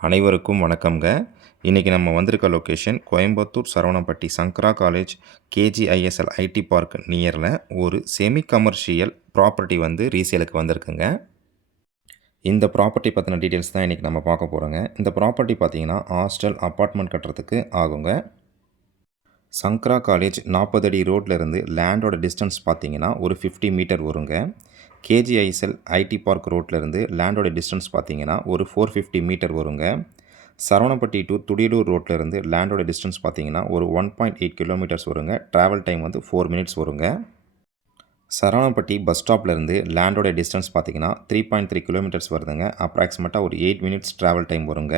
அனைவருக்கும் வணக்கம்ங்க. இன்றைக்கி நம்ம வந்திருக்க location Coimbatore Saravanampatti Sankara college KGISL IT park நியரில் ஒரு செமி கமர்ஷியல் ப்ராப்பர்ட்டி வந்து ரீசேலுக்கு வந்திருக்குங்க. இந்த ப்ராப்பர்ட்டி பற்றின டீட்டெயில்ஸ் தான் இன்றைக்கி நம்ம பார்க்க போகிறோங்க இந்த ப்ராப்பர்ட்டி பார்த்தீங்கன்னா ஹாஸ்டல் அப்பார்ட்மெண்ட் கட்டுறதுக்கு ஆகுங்க. சங்கரா காலேஜ் நாற்பது அடி ரோட்லேருந்து லேண்டோட டிஸ்டன்ஸ் பார்த்தீங்கன்னா ஒரு ஃபிஃப்டி மீட்டர் வருங்க. கேஜிஐஎஸ்எல் ஐடி பார்க் ரோட்லேருந்து லேண்டோட டிஸ்டன்ஸ் பார்த்தீங்கன்னா ஒரு ஃபோர் ஃபிஃப்டி மீட்டர் வருங்க. சரவணப்பட்டி டு துடியலூர் ரோட்லேருந்து லேண்டோட டிஸ்டன்ஸ் பார்த்தீங்கன்னா ஒரு ஒன் பாயிண்ட் எயிட் கிலோமீட்டர்ஸ் வருங்க. ட்ராவல் டைம் வந்து ஃபோர் மினிட்ஸ் வருங்க. சரவணப்பட்டி பஸ் ஸ்டாப்லேருந்து லேண்டோட டிஸ்டன்ஸ் பார்த்தீங்கன்னா த்ரீ பாயிண்ட் த்ரீ கிலோமீட்டர்ஸ் வருதுங்க. அப்ராக்சிமேட்டாக ஒரு எயிட் மினிட்ஸ் ட்ராவல் டைம் வருங்க.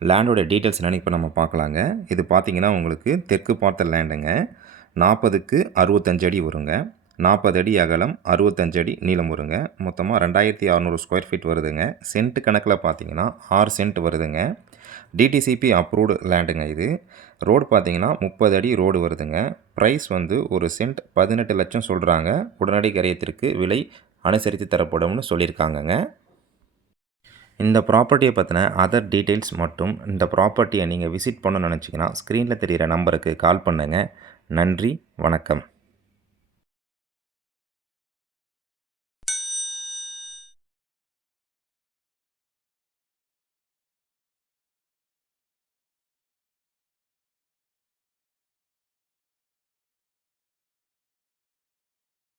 லேண்டோட டீட்டெயில்ஸ் என்னென்னு இப்போ நம்ம பார்க்கலாங்க. இது பார்த்தீங்கன்னா உங்களுக்கு தெற்கு பார்த்த லேண்டுங்க. நாற்பதுக்கு அறுபத்தஞ்சு அடி வருங்க. நாற்பது அடி அகலம் அறுபத்தஞ்சு அடி நீளம் வருங்க. மொத்தமாக ரெண்டாயிரத்தி அறநூறு ஸ்கொயர் ஃபீட் வருதுங்க. சென்ட் கணக்கில் பார்த்தீங்கன்னா ஆறு சென்ட் வருதுங்க. டிடிசிபி அப்ரூவ்டு லேண்டுங்க இது. ரோடு பார்த்தீங்கன்னா முப்பது அடி ரோடு வருதுங்க. ப்ரைஸ் வந்து ஒரு சென்ட் பதினெட்டு லட்சம் சொல்கிறாங்க உடனடி கரையத்திற்கு விலை அனுசரித்து தரப்படும்னு சொல்லியிருக்காங்கங்க. இந்த ப்ராப்பர்ட்டியை பற்றின அதர் டீட்டெயில்ஸ் மற்றும் இந்த ப்ராப்பர்ட்டியை நீங்கள் விசிட் பண்ணணும்னு நினச்சிங்கன்னா ஸ்க்ரீனில் தெரிகிற நம்பருக்கு கால் பண்ணுங்கள் நன்றி வணக்கம்.